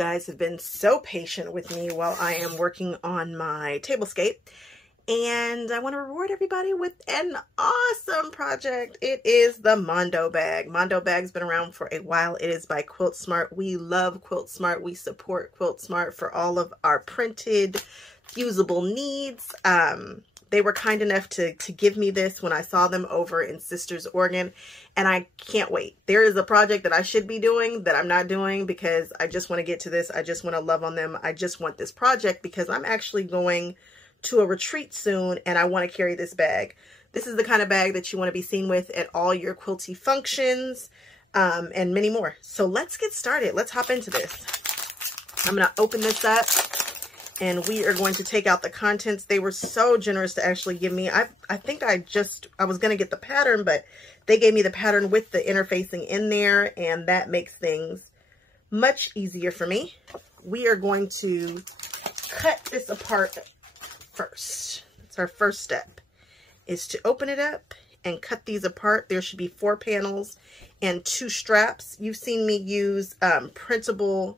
guys have been so patient with me while I am working on my tablescape. And I want to reward everybody with an awesome project. It is the Mondo bag. Mondo bag's been around for a while. It is by Quilt Smart. We love Quilt Smart. We support Quilt Smart for all of our printed, fusible needs. They were kind enough to give me this when I saw them over in Sisters, Oregon, and I can't wait. There is a project that I should be doing that I'm not doing because I just want to get to this. I just want to love on them. I just want this project because I'm actually going to a retreat soon and I want to carry this bag. This is the kind of bag that you want to be seen with at all your quilty functions and many more. So let's get started. Let's hop into this. I'm going to open this up. And we are going to take out the contents. They were so generous to actually give me. I think I was going to get the pattern, but they gave me the pattern with the interfacing in there. And that makes things much easier for me. We are going to cut this apart first. That's our first step, is to open it up and cut these apart. There should be 4 panels and 2 straps. You've seen me use printable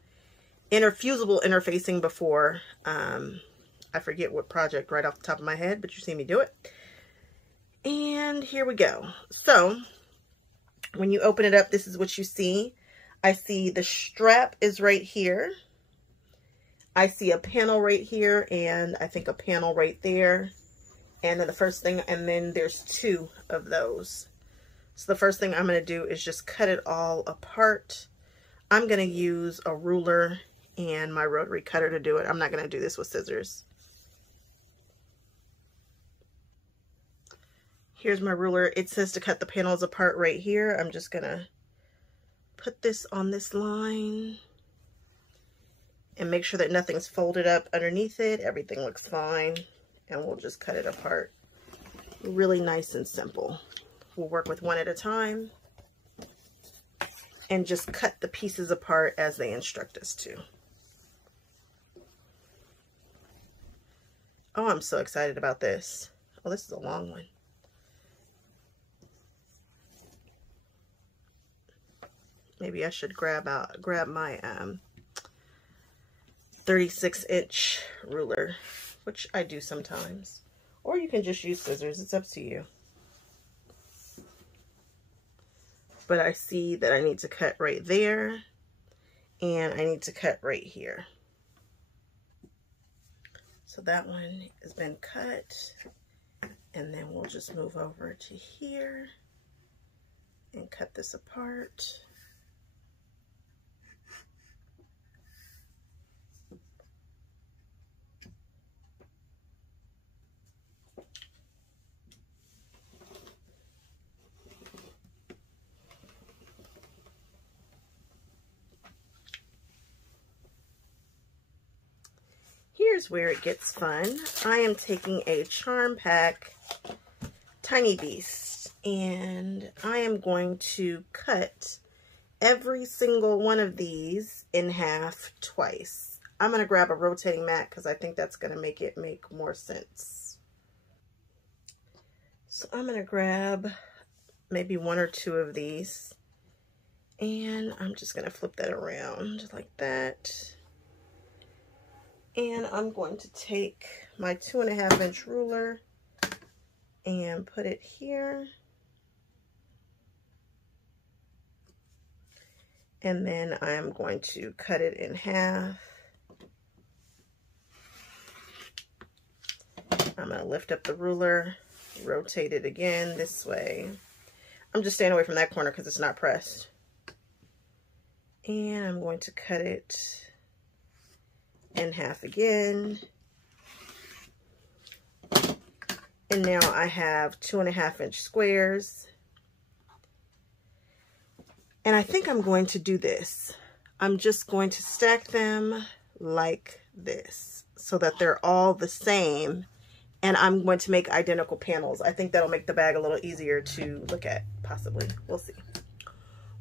fusible interfacing before. I forget what project right off the top of my head, but you see me do it. And here we go. So when you open it up, this is what you see. I see the strap is right here. I see a panel right here, and I think a panel right there. And then the first thing, and then there's 2 of those. So the first thing I'm going to do is just cut it all apart. I'm going to use a ruler and my rotary cutter to do it. I'm not going to do this with scissors. Here's my ruler. It says to cut the panels apart right here. I'm just going to put this on this line and make sure that nothing's folded up underneath it. Everything looks fine, and we'll just cut it apart. Really nice and simple. We'll work with one at a time and just cut the pieces apart as they instruct us to. Oh, I'm so excited about this. Oh, this is a long one. Maybe I should grab my 36-inch ruler, which I do sometimes. Or you can just use scissors. It's up to you. But I see that I need to cut right there, and I need to cut right here. So that one has been cut, and then we'll just move over to here and cut this apart. Here's where it gets fun. I am taking a Charm Pack Tiny Beast, and I am going to cut every single one of these in half twice. I'm going to grab a rotating mat because I think that's going to make it make more sense. So I'm going to grab maybe 1 or 2 of these, and I'm just going to flip that around like that. And I'm going to take my 2.5-inch ruler and put it here. And then I'm going to cut it in half. I'm going to lift up the ruler, rotate it again this way. I'm just staying away from that corner because it's not pressed. And I'm going to cut it in half again. And now I have 2.5-inch squares. And I think I'm going to do this. I'm just going to stack them like this so that they're all the same. And I'm going to make identical panels. I think that'll make the bag a little easier to look at, possibly. We'll see.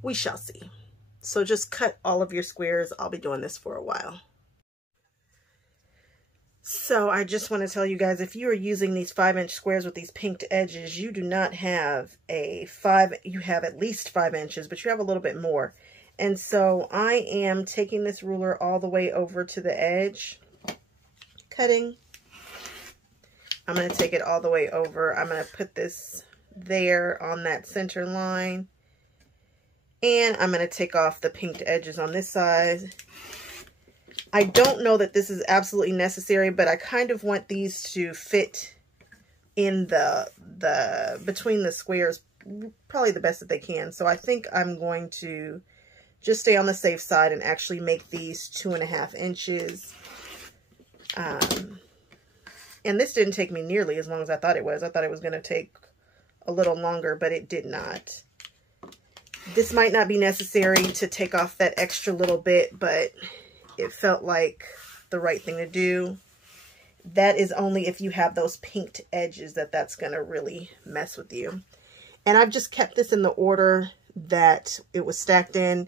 We shall see. So just cut all of your squares. I'll be doing this for a while. So I just want to tell you guys, if you are using these 5-inch squares with these pinked edges, you do not have a 5, you have at least 5 inches, but you have a little bit more. And so I am taking this ruler all the way over to the edge, cutting. I'm going to take it all the way over. I'm going to put this there on that center line. And I'm going to take off the pinked edges on this side. I don't know that this is absolutely necessary, but I kind of want these to fit in the between the squares probably the best that they can. So I think I'm going to just stay on the safe side and actually make these 2.5 inches. And this didn't take me nearly as long as I thought it was. I thought it was going to take a little longer, but it did not. This might not be necessary to take off that extra little bit, but it felt like the right thing to do. That is only if you have those pinked edges that's going to really mess with you. And I've just kept this in the order that it was stacked in.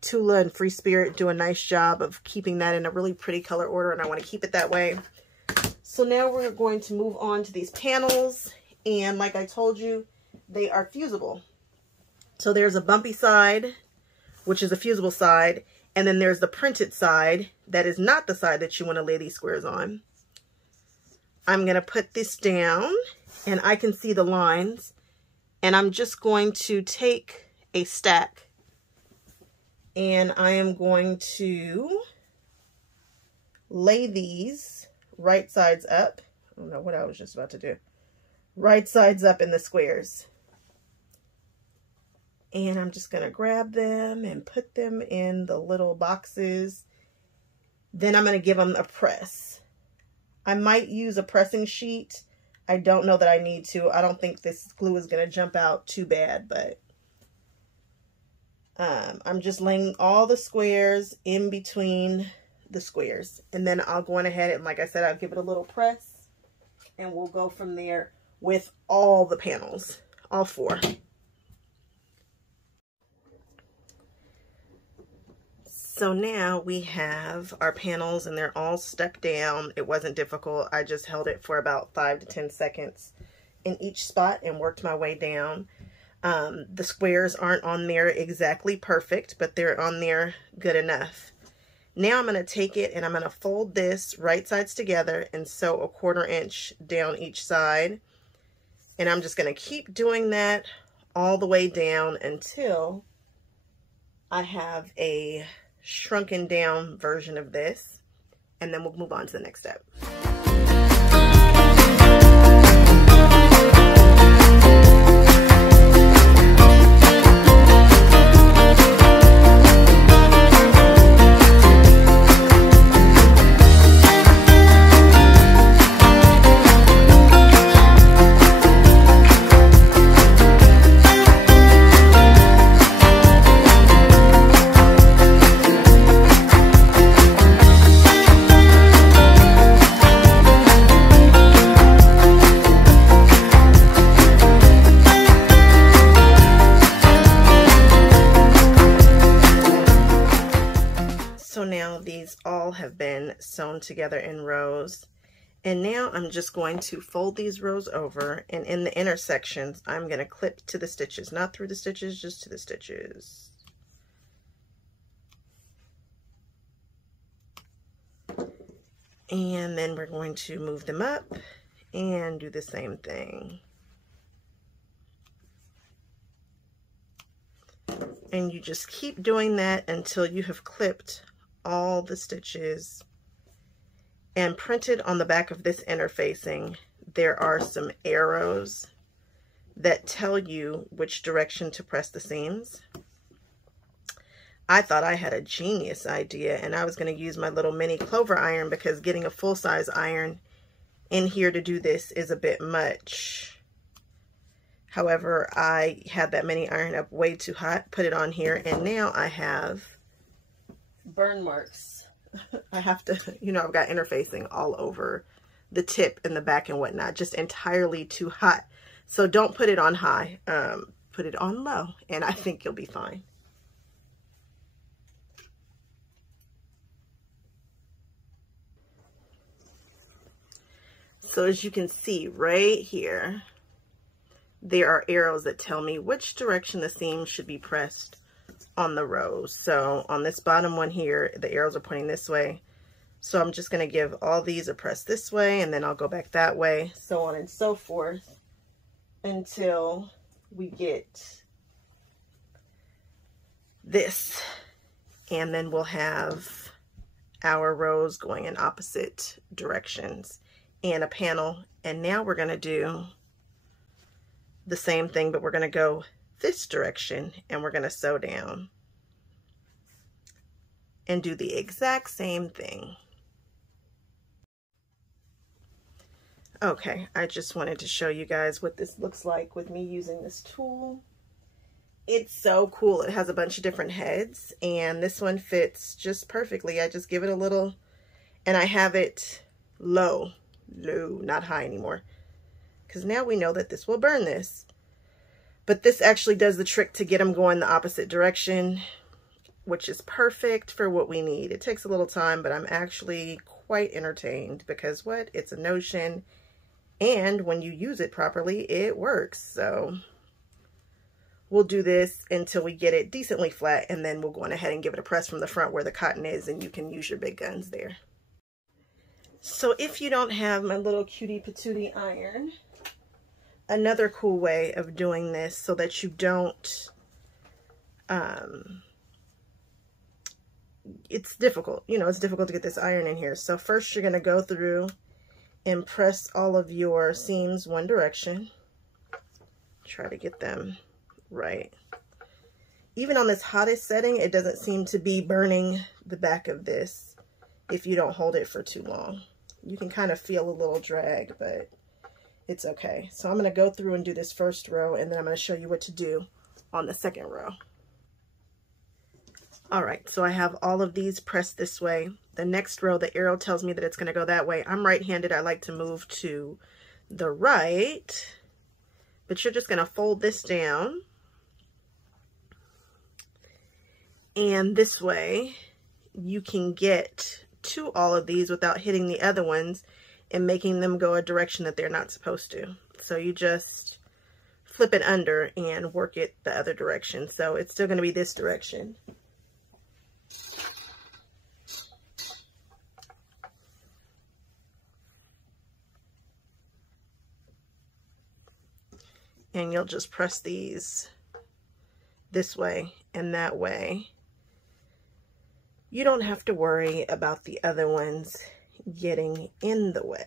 Tula and Free Spirit do a nice job of keeping that in a really pretty color order, and I want to keep it that way. So now we're going to move on to these panels, and like I told you, they are fusible. So there's a bumpy side, which is a fusible side, and then there's the printed side that is not the side that you want to lay these squares on. I'm going to put this down, and I can see the lines, and I'm just going to take a stack, and I am going to lay these right sides up. I don't know what I was just about to do. Right sides up in the squares. And I'm just going to grab them and put them in the little boxes. Then I'm going to give them a press. I might use a pressing sheet. I don't know that I need to. I don't think this glue is going to jump out too bad, but I'm just laying all the squares in between the squares. And then I'll go on ahead and, like I said, I'll give it a little press. And we'll go from there with all the panels, all 4. So now we have our panels and they're all stuck down. It wasn't difficult. I just held it for about 5 to 10 seconds in each spot and worked my way down. The squares aren't on there exactly perfect, but they're on there good enough. Now I'm going to take it and I'm going to fold this right sides together and sew a 1/4 inch down each side. And I'm just going to keep doing that all the way down until I have a shrunken down version of this, and then we'll move on to the next step. Have been sewn together in rows, and now I'm just going to fold these rows over, and in the intersections I'm going to clip to the stitches, not through the stitches, just to the stitches. And then we're going to move them up and do the same thing. And you just keep doing that until you have clipped all the stitches. And printed on the back of this interfacing, there are some arrows that tell you which direction to press the seams. I thought I had a genius idea, and I was going to use my little mini clover iron, because getting a full-size iron in here to do this is a bit much. However, I had that mini iron up way too hot, put it on here, and now I have burn marks. I have to, I've got interfacing all over the tip and the back and whatnot, just entirely too hot. So don't put it on high, put it on low, and I think you'll be fine. So as you can see right here, there are arrows that tell me which direction the seam should be pressed on the rows. So on this bottom one here, the arrows are pointing this way. So I'm just going to give all these a press this way, and then I'll go back that way, so on and so forth, until we get this. And then we'll have our rows going in opposite directions and a panel. And now we're going to do the same thing, but we're going to go this direction, and we're going to sew down and do the exact same thing. Okay, I just wanted to show you guys what this looks like with me using this tool. It's so cool. It has a bunch of different heads, and this one fits just perfectly. I just give it a little, and I have it low, not high anymore, because now we know that this will burn this. But this actually does the trick to get them going the opposite direction, which is perfect for what we need. It takes a little time, but I'm actually quite entertained because what? It's a notion. And when you use it properly, it works. So we'll do this until we get it decently flat, and then we'll go on ahead and give it a press from the front where the cotton is, and you can use your big guns there. So if you don't have my little cutie patootie iron, another cool way of doing this so that you don't, it's difficult, you know, it's difficult to get this iron in here. So first you're going to go through and press all of your seams one direction. Try to get them right. Even on this hottest setting, it doesn't seem to be burning the back of this if you don't hold it for too long. You can kind of feel a little drag, but it's okay. So I'm going to go through and do this first row, and then I'm going to show you what to do on the second row. All right, so I have all of these pressed this way. The next row, the arrow tells me that it's going to go that way. I'm right-handed. I like to move to the right, but you're just going to fold this down. And this way, you can get to all of these without hitting the other ones and making them go a direction that they're not supposed to. So you just flip it under and work it the other direction. So it's still going to be this direction. And you'll just press these this way and that way. You don't have to worry about the other ones getting in the way.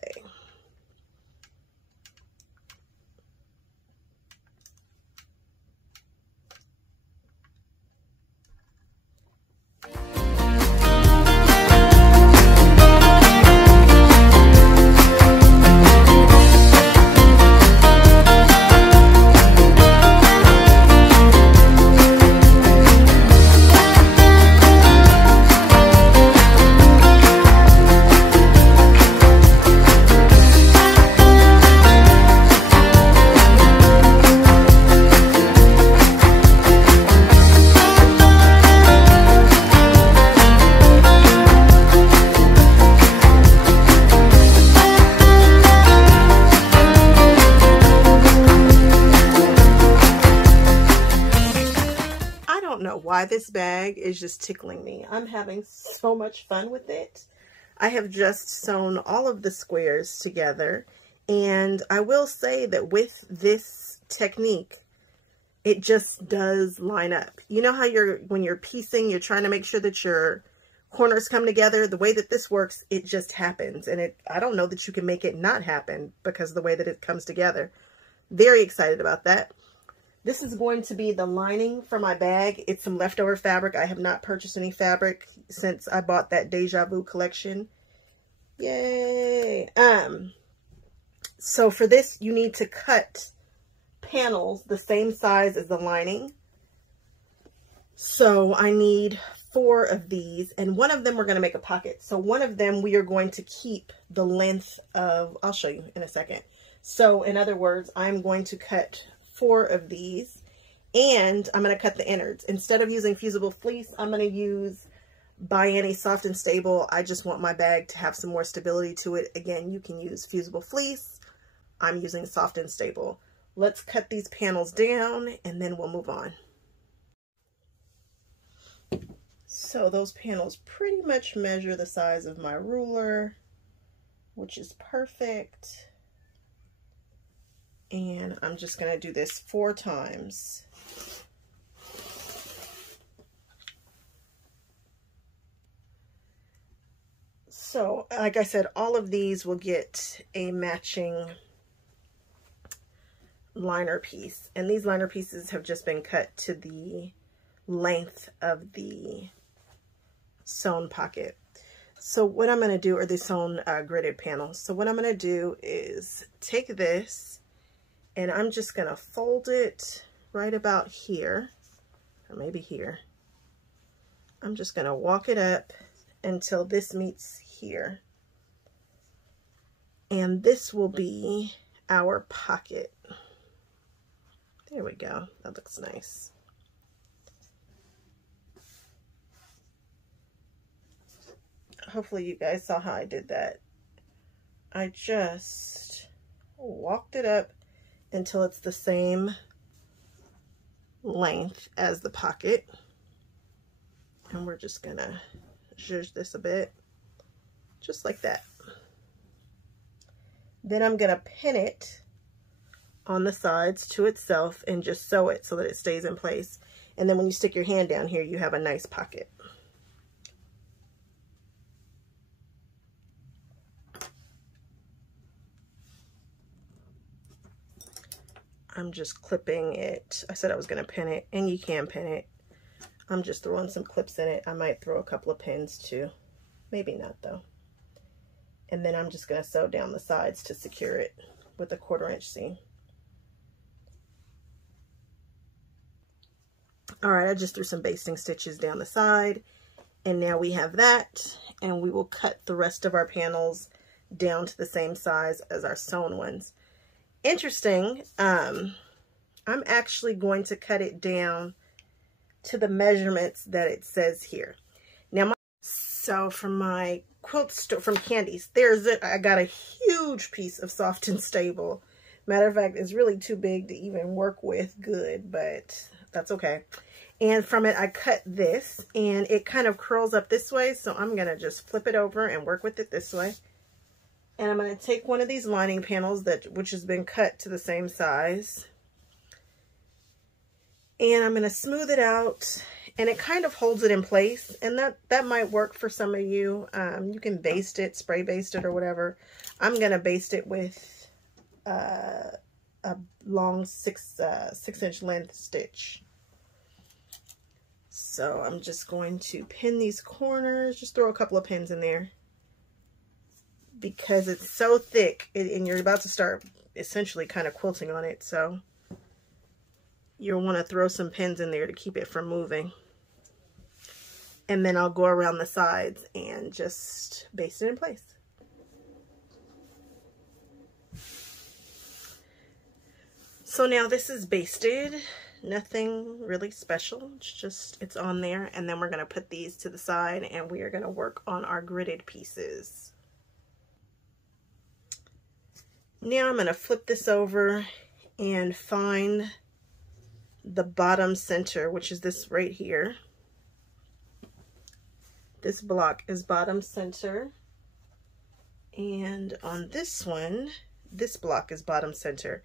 Why this bag is just tickling me. I'm having so much fun with it. I have just sewn all of the squares together, and I will say that with this technique, it just does line up. You know how when you're piecing, you're trying to make sure that your corners come together? The way that this works, it just happens, and I don't know that you can make it not happen because of the way that it comes together. Very excited about that. This is going to be the lining for my bag. It's some leftover fabric. I have not purchased any fabric since I bought that Deja Vu collection. Yay! So for this, you need to cut panels the same size as the lining. So I need 4 of these, and one of them we're going to make a pocket. So one of them we are going to keep the length of, I'll show you in a second. So in other words, I'm going to cut 4 of these, and I'm going to cut the innards. Instead of using fusible fleece, I'm going to use By Any Soft and Stable. I just want my bag to have some more stability to it. Again, you can use fusible fleece. I'm using Soft and Stable. Let's cut these panels down, and then we'll move on. So those panels pretty much measure the size of my ruler, which is perfect. And I'm just going to do this 4 times. So, like I said, all of these will get a matching liner piece. And these liner pieces have just been cut to the length of the sewn pocket. So what I'm going to do, or the sewn gridded panels. So what I'm going to do is take this and I'm just going to fold it right about here, or maybe here. I'm just going to walk it up until this meets here. And this will be our pocket. There we go. That looks nice. Hopefully you guys saw how I did that. I just walked it up until it's the same length as the pocket. And we're just gonna zhuzh this a bit, just like that. Then I'm gonna pin it on the sides to itself and just sew it so that it stays in place. And then when you stick your hand down here, you have a nice pocket. I'm just clipping it. I said I was going to pin it, and you can pin it. I'm just throwing some clips in it. I might throw a couple of pins too. Maybe not though. And then I'm just going to sew down the sides to secure it with a 1/4 inch seam. All right, I just threw some basting stitches down the side, and now we have that, and we will cut the rest of our panels down to the same size as our sewn ones. Interesting, I'm actually going to cut it down to the measurements that it says here. Now, so from my quilt store, from Candy's, I got a huge piece of soft and stable. Matter of fact, it's really too big to even work with good, but that's okay. And from it, I cut this, and it kind of curls up this way, so I'm going to just flip it over and work with it this way. And I'm going to take one of these lining panels which has been cut to the same size. And I'm going to smooth it out, and it kind of holds it in place. And that might work for some of you. You can baste it, spray baste it or whatever. I'm going to baste it with a long 6-inch length stitch. So I'm just going to pin these corners, just throw a couple of pins in there, because it's so thick and you're about to start essentially kind of quilting on it. So you'll want to throw some pins in there to keep it from moving. And then I'll go around the sides and just baste it in place. So now this is basted. Nothing really special. It's on there. And then we're going to put these to the side, and we are going to work on our gridded pieces. Now I'm going to flip this over and find the bottom center, which is this right here. This block is bottom center. And on this one, this block is bottom center.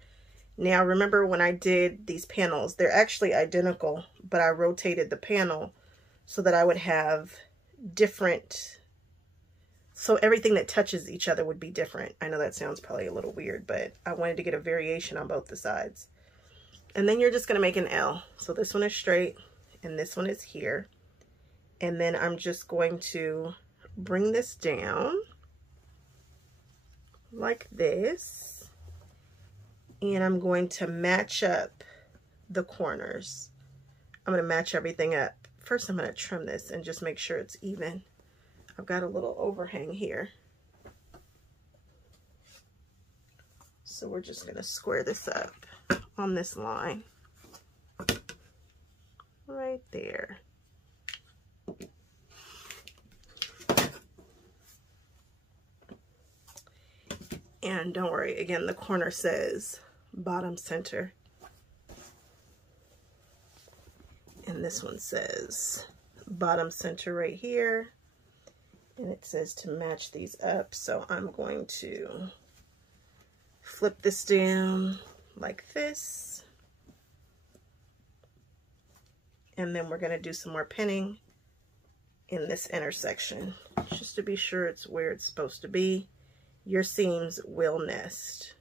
Now remember when I did these panels, they're actually identical, but I rotated the panel so that I would have different, so everything that touches each other would be different. I know that sounds probably a little weird, but I wanted to get a variation on both the sides. And then you're just going to make an L. So this one is straight and this one is here. And then I'm just going to bring this down like this. And I'm going to match up the corners. I'm going to match everything up. First, I'm going to trim this and just make sure it's even. I've got a little overhang here. So we're just going to square this up on this line. Right there. And don't worry, again, the corner says bottom center. And this one says bottom center right here, and it says to match these up. So I'm going to flip this down like this, and then we're going to do some more pinning in this intersection just to be sure it's where it's supposed to be. Your seams will nest.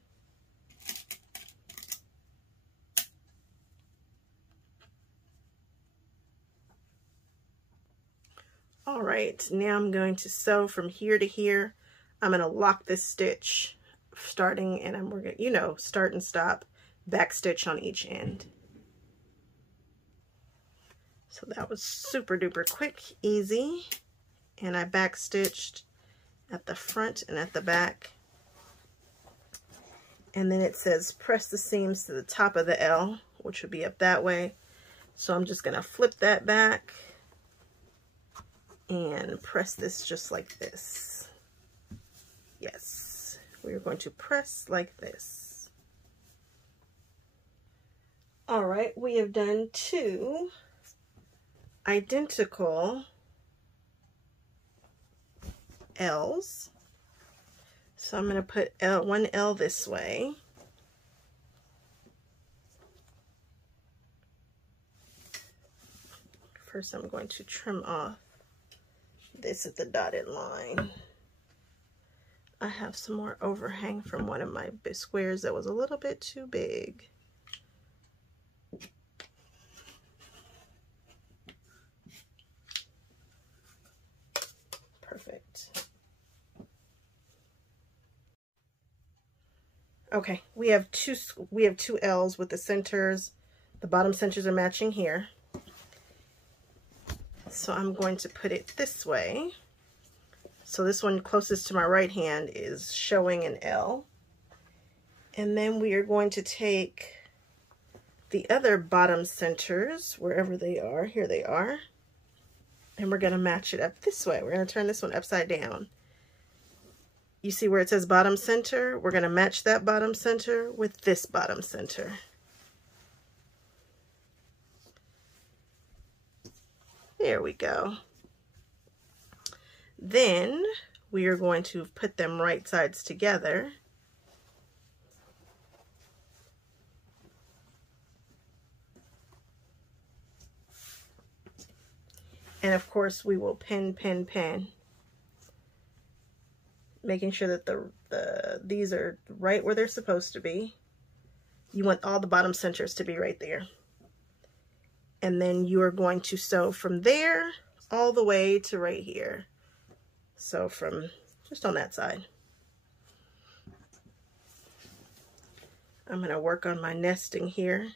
All right, now I'm going to sew from here to here. I'm going to lock this stitch starting, and we're going to, you know, start and stop, back stitch on each end. So that was super duper quick, easy. And I back stitched at the front and at the back. And then it says press the seams to the top of the L, which would be up that way. So I'm just going to flip that back and press this just like this. Yes, we're going to press like this. All right, we have done 2 identical L's. So I'm going to put one L this way. First, I'm going to trim off this at the dotted line. I have some more overhang from one of my squares that was a little bit too big. Perfect. Okay, we have two L's with the centers. The bottom centers are matching here. So I'm going to put it this way. So this one closest to my right hand is showing an L. And then we are going to take the other bottom centers, wherever they are, here they are, and we're going to match it up this way. We're going to turn this one upside down. You see where it says bottom center? We're going to match that bottom center with this bottom center. There we go. Then we are going to put them right sides together. And of course we will pin, pin, pin. Making sure that these are right where they're supposed to be. You want all the bottom centers to be right there. And then you are going to sew from there all the way to right here. So from just on that side. I'm going to work on my nesting here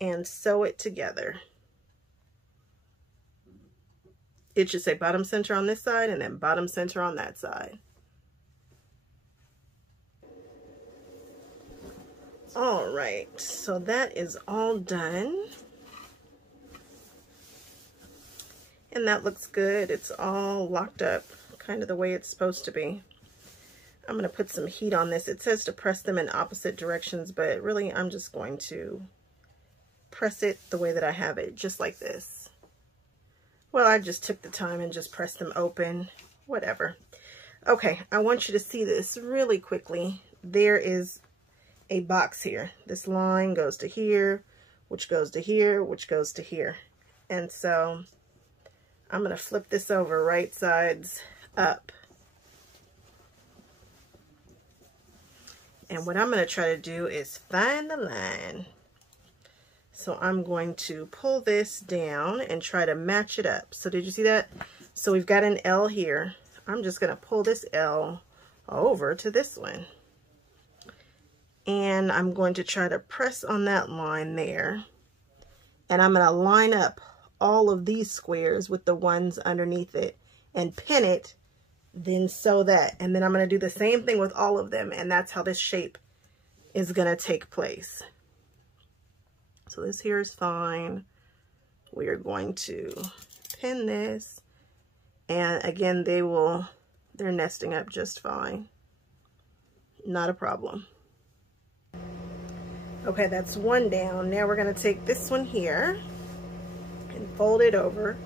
and sew it together. It should say bottom center on this side and then bottom center on that side. All right, so that is all done. And that looks good. It's all locked up, kind of the way it's supposed to be. I'm gonna put some heat on this. It says to press them in opposite directions, but really I'm just going to press it the way that I have it, just like this. Well, I just took the time and just pressed them open, whatever. Okay, I want you to see this really quickly. There is a box here. This line goes to here, which goes to here, which goes to here. And so I'm going to flip this over right sides up. And what I'm going to try to do is find the line. So I'm going to pull this down and try to match it up. So did you see that? So we've got an L here. I'm just going to pull this L over to this one. And I'm going to try to press on that line there. And I'm going to line up all of these squares with the ones underneath it and pin it, then sew that. And then I'm going to do the same thing with all of them. And that's how this shape is going to take place. So this here is fine. We are going to pin this. And again, they're nesting up just fine. Not a problem. Okay, that's one down. Now we're going to take this one here and fold it over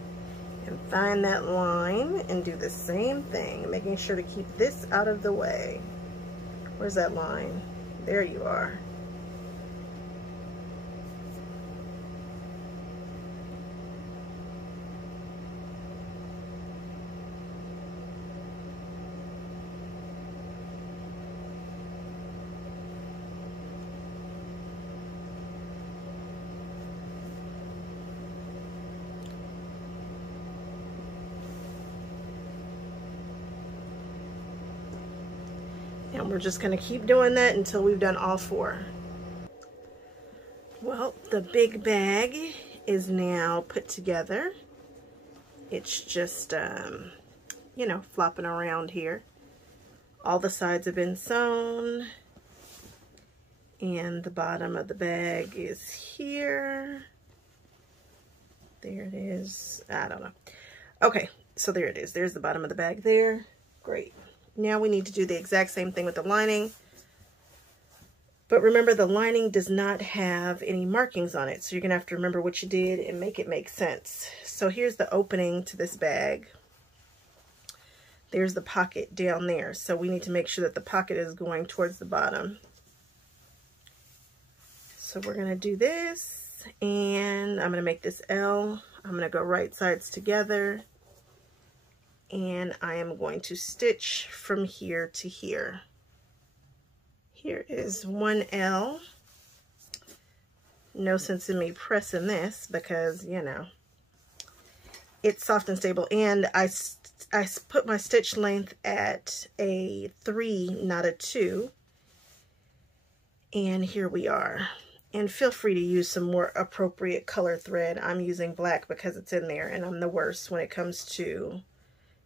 and find that line and do the same thing, making sure to keep this out of the way. Where's that line? There you are. And we're just going to keep doing that until we've done all 4. Well, the big bag is now put together. It's just, you know, flopping around here. All the sides have been sewn. And the bottom of the bag is here. There it is. I don't know. Okay, so there it is. There's the bottom of the bag there. Great. Now we need to do the exact same thing with the lining. But remember, the lining does not have any markings on it. So you're going to have to remember what you did and make it make sense. So here's the opening to this bag. There's the pocket down there. So we need to make sure that the pocket is going towards the bottom. So we're going to do this. And I'm going to make this L. I'm going to go right sides together. And I am going to stitch from here to here. Here is 1 L. No sense in me pressing this because, you know, it's soft and stable. And I put my stitch length at a 3, not a 2. And here we are. And feel free to use some more appropriate color thread. I'm using black because it's in there, and I'm the worst when it comes to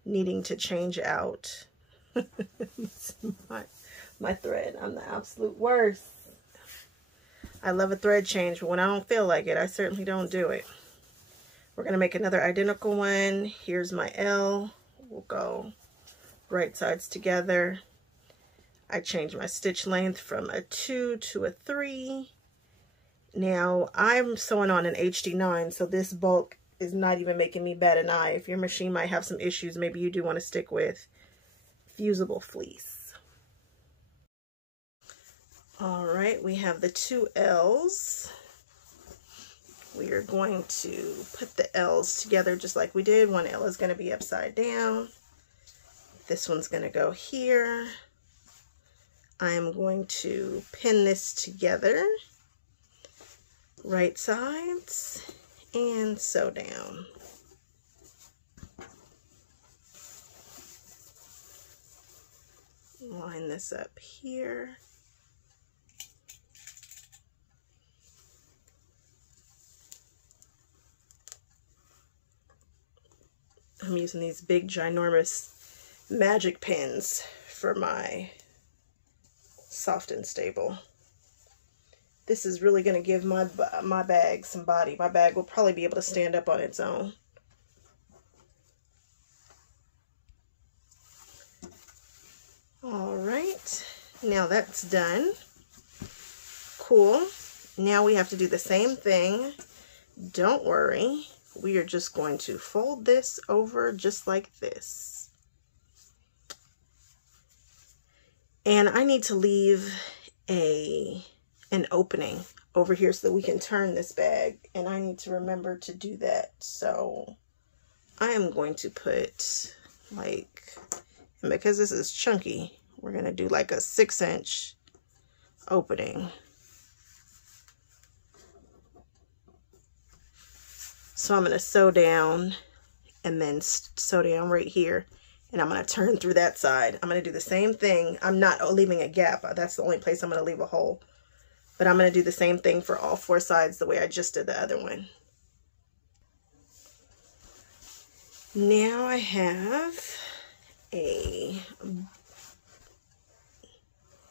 needing to change out my thread. I'm the absolute worst. I love a thread change, but when I don't feel like it, I certainly don't do it. We're going to make another identical one. Here's my L. We'll go right sides together. I changed my stitch length from a 2 to a 3. Now, I'm sewing on an HD9, so this bulk is not even making me bat an eye. If your machine might have some issues, maybe you do want to stick with fusible fleece. All right, we have the 2 L's. We are going to put the L's together just like we did. 1 L is going to be upside down. This one's going to go here. I am going to pin this together, right sides, and sew down. Line this up here. I'm using these big ginormous magic pins for my soft and stable. This is really going to give my bag some body. My bag will probably be able to stand up on its own. All right, now that's done. Cool. Now we have to do the same thing. Don't worry. We are just going to fold this over just like this. And I need to leave an opening over here so that we can turn this bag, and I need to remember to do that. So I am going to put like, and because this is chunky, we're going to do like a 6-inch opening. So I'm going to sew down and then sew down right here, and I'm going to turn through that side. I'm going to do the same thing. I'm not leaving a gap. That's the only place I'm going to leave a hole. But I'm going to do the same thing for all 4 sides the way I just did the other one. Now I have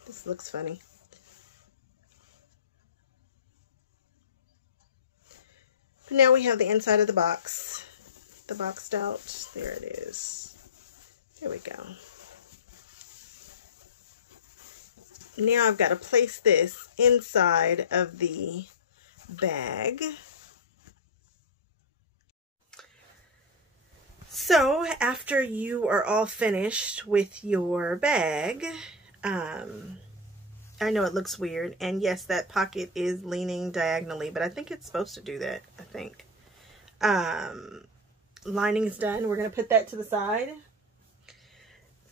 this looks funny. Now we have the inside of the box, the boxed out. There it is. There we go. Now I've got to place this inside of the bag So after you are all finished with your bag, I know it looks weird, and yes, that pocket is leaning diagonally, but I think it's supposed to do that, I think. Lining's done. We're going to put that to the side.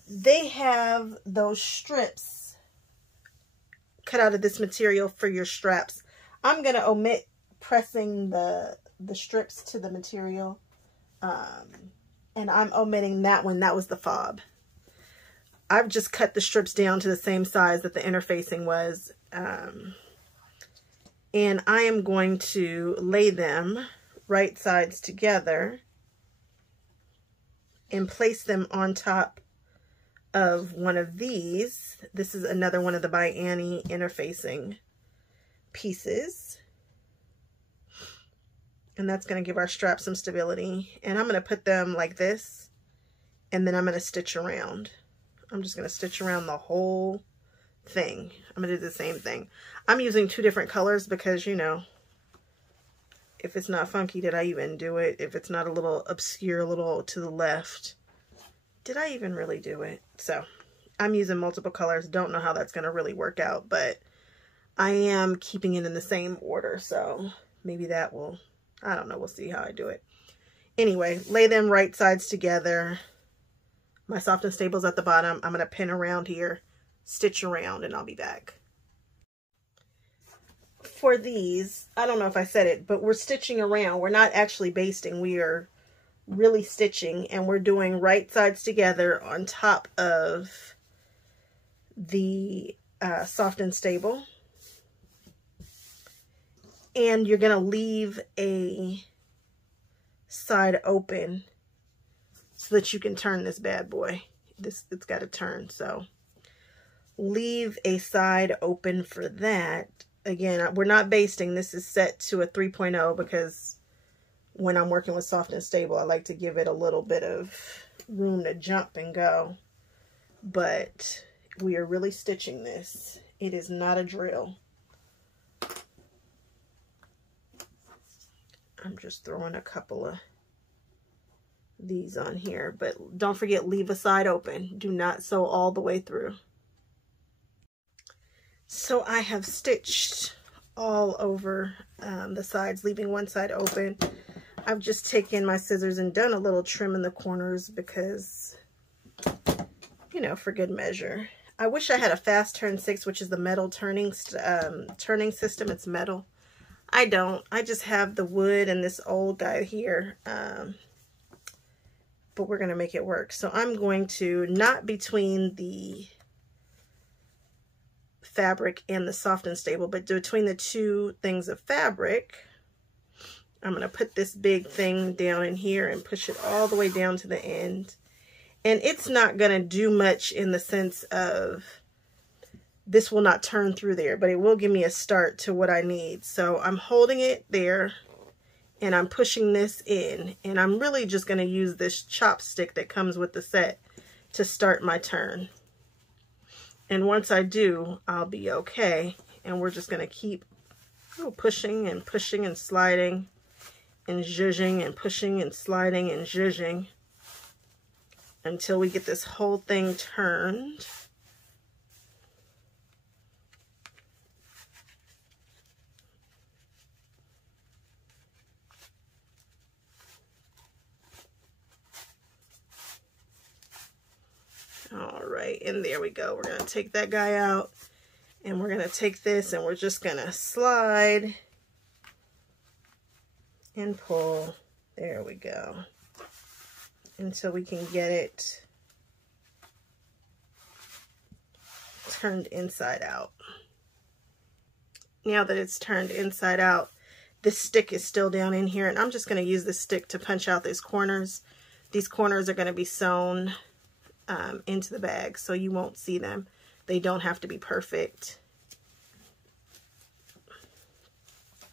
They have those strips cut out of this material for your straps. I'm going to omit pressing the strips to the material, and I'm omitting that one. That was the fob. I've just cut the strips down to the same size that the interfacing was, and I am going to lay them right sides together and place them on top of one of these. This is another one of the by Annie interfacing pieces. And that's going to give our strap some stability. And I'm going to put them like this, and then I'm going to stitch around. I'm just going to stitch around the whole thing. I'm going to do the same thing. I'm using 2 different colors because, you know, if it's not funky, did I even do it? If it's not a little obscure, a little to the left, did I even really do it? So I'm using multiple colors. Don't know how that's going to really work out, but I am keeping it in the same order. So maybe that will, I don't know. We'll see how I do it. Anyway, lay them right sides together. My soft and stable's at the bottom. I'm going to pin around here, stitch around, and I'll be back. For these, I don't know if I said it, but we're stitching around. We're not actually basting. We are really stitching, and we're doing right sides together on top of the soft and stable. And you're going to leave a side open so that you can turn this bad boy. It's got to turn, so leave a side open for that. Again, we're not basting. This is set to a 3.0 because when I'm working with soft and stable, I like to give it a little bit of room to jump and go. But we are really stitching this. It is not a drill. I'm just throwing a couple of these on here, but don't forget, leave a side open. Do not sew all the way through. So I have stitched all over the sides, leaving one side open. I've just taken my scissors and done a little trim in the corners because, you know, for good measure. I wish I had a fast turn 6, which is the metal turning system. It's metal. I don't. I just have the wood and this old guy here. But we're going to make it work. So I'm going to, not between the fabric and the soft and stable, but between the 2 things of fabric, I'm going to put this big thing down in here and push it all the way down to the end. And it's not going to do much in the sense of this will not turn through there, but it will give me a start to what I need. So I'm holding it there and I'm pushing this in, and I'm really just going to use this chopstick that comes with the set to start my turn. And once I do, I'll be okay. And we're just going to keep pushing and pushing and sliding and zhuzhing and pushing and sliding and zhuzhing until we get this whole thing turned. All right, and there we go. We're going to take that guy out, and we're going to take this, and we're just going to slide and pull. There we go. Until we can get it turned inside out. Now that it's turned inside out, this stick is still down in here, and I'm just going to use this stick to punch out these corners. These corners are going to be sewn into the bag, so you won't see them. They don't have to be perfect.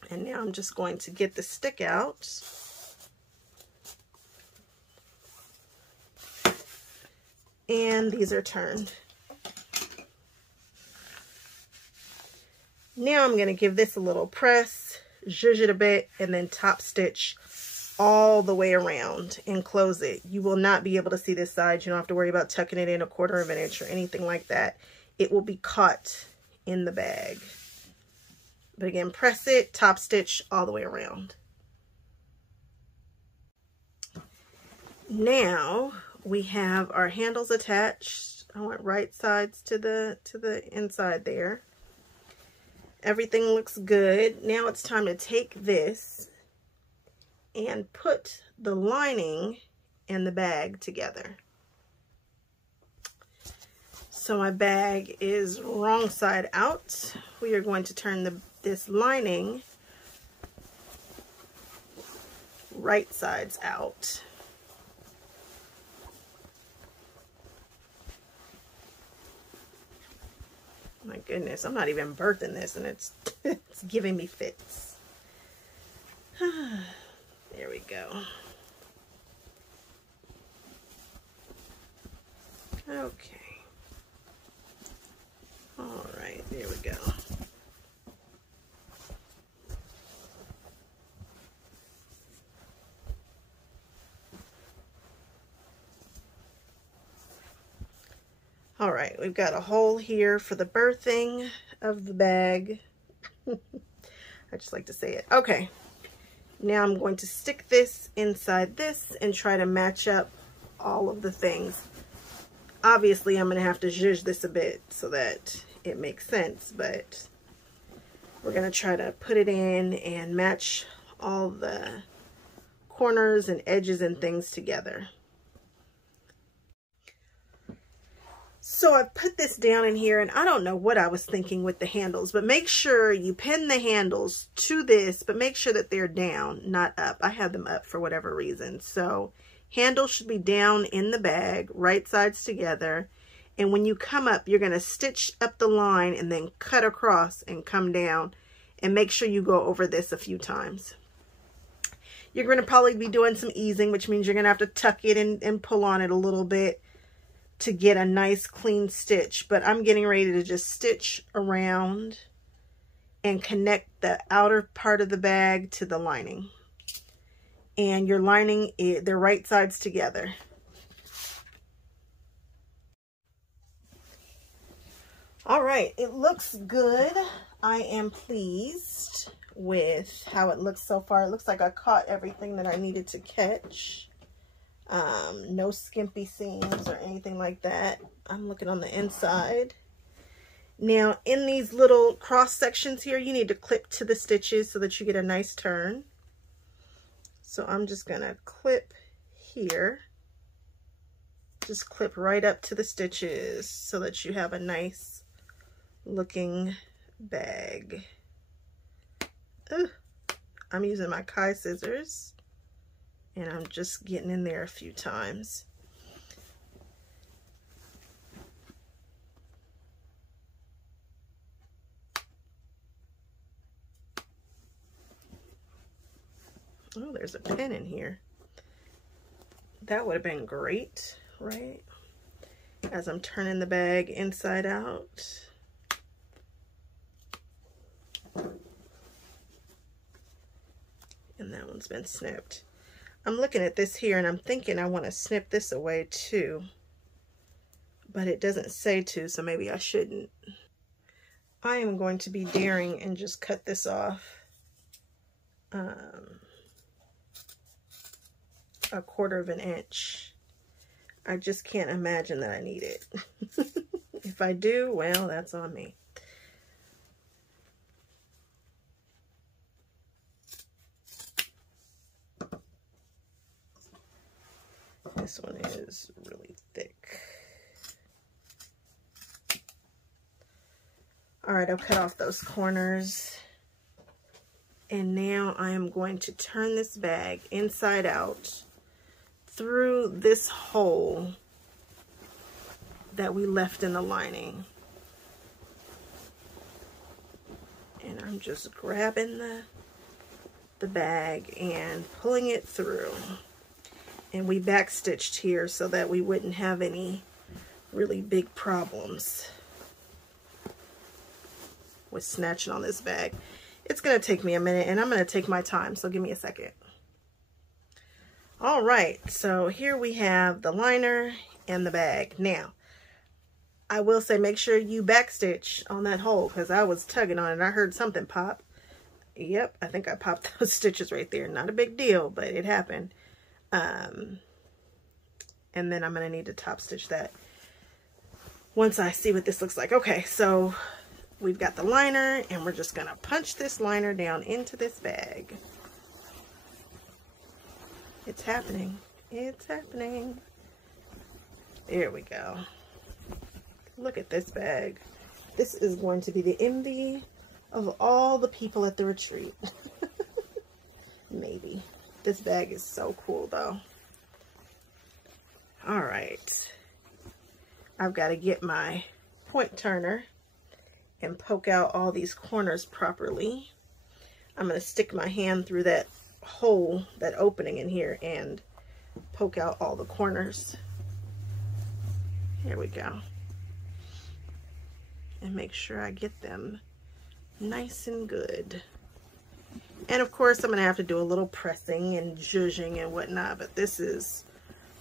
And now I'm just going to get the stick out. And these are turned. Now I'm going to give this a little press, zhuzh it a bit, and then top stitch all the way around and close it. You will not be able to see this side. You don't have to worry about tucking it in 1/4 of an inch or anything like that. It will be caught in the bag. But again, press it, top stitch all the way around. Now we have our handles attached. I want right sides to the inside there. Everything looks good. Now it's time to take this and put the lining and the bag together. So my bag is wrong side out. We are going to turn this lining right sides out. My goodness, I'm not even birthing this and it's it's giving me fits. There we go. Okay. All right, there we go. All right, we've got a hole here for the birthing of the bag. I just like to say it. Okay, now I'm going to stick this inside this and try to match up all of the things. Obviously, I'm going to have to zhuzh this a bit so that it makes sense, but we're going to try to put it in and match all the corners and edges and things together. So I've put this down in here, and I don't know what I was thinking with the handles, but make sure you pin the handles to this, but make sure that they're down, not up. I had them up for whatever reason. So handles should be down in the bag, right sides together. And when you come up, you're going to stitch up the line and then cut across and come down, and make sure you go over this a few times. You're going to probably be doing some easing, which means you're going to have to tuck it and pull on it a little bit to get a nice clean stitch. But I'm getting ready to just stitch around and connect the outer part of the bag to the lining. And your lining, they're right sides together. All right, it looks good. I am pleased with how it looks so far. It looks like I caught everything that I needed to catch. No skimpy seams or anything like that. I'm looking on the inside. Now, in these little cross sections here, you need to clip to the stitches so that you get a nice turn. So I'm just gonna clip here. Just clip right up to the stitches so that you have a nice looking bag. Ugh. I'm using my Kai scissors, and I'm just getting in there a few times. Oh, there's a pin in here. That would have been great, right? As I'm turning the bag inside out. And that one's been snipped. I'm looking at this here and I'm thinking I want to snip this away too. But it doesn't say to, so maybe I shouldn't. I am going to be daring and just cut this off. 1/4 of an inch. I just can't imagine that I need it. If I do, well, that's on me. This one is really thick. All right, I've cut off those corners. And now I am going to turn this bag inside out through this hole that we left in the lining. And I'm just grabbing the bag and pulling it through. And we backstitched here so that we wouldn't have any really big problems with snatching on this bag. It's going to take me a minute, and I'm going to take my time, so give me a second. All right, so here we have the liner and the bag. Now, I will say make sure you backstitch on that hole because I was tugging on it. I heard something pop. Yep, I think I popped those stitches right there. Not a big deal, but it happened. And then I'm going to need to top stitch that once I see what this looks like. Okay, so we've got the liner and we're just going to punch this liner down into this bag. It's happening. It's happening. There we go. Look at this bag. This is going to be the envy of all the people at the retreat. Maybe. This bag is so cool though. All right. I've got to get my point turner and poke out all these corners properly. I'm going to stick my hand through that hole, that opening in here, and poke out all the corners. Here we go. And make sure I get them nice and good. And of course I'm going to have to do a little pressing and zhuzhing and whatnot, but this is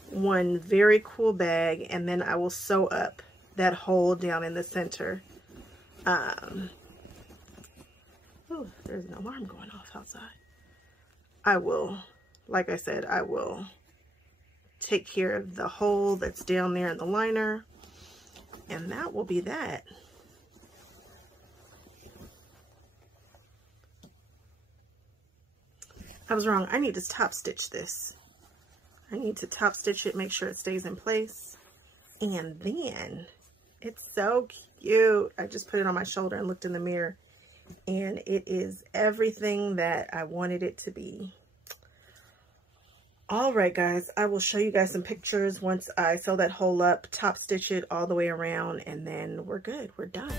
one very cool bag. And then I will sew up that hole down in the center. Oh, there's an alarm going off outside. I will, like I said, I will take care of the hole that's down there in the liner, and that will be that. I was wrong. I need to top stitch this. I need to top stitch it, make sure it stays in place. And then, it's so cute. I just put it on my shoulder and looked in the mirror, and it is everything that I wanted it to be. All right, guys, I will show you guys some pictures once I sew that hole up, top stitch it all the way around, and then we're good. We're done.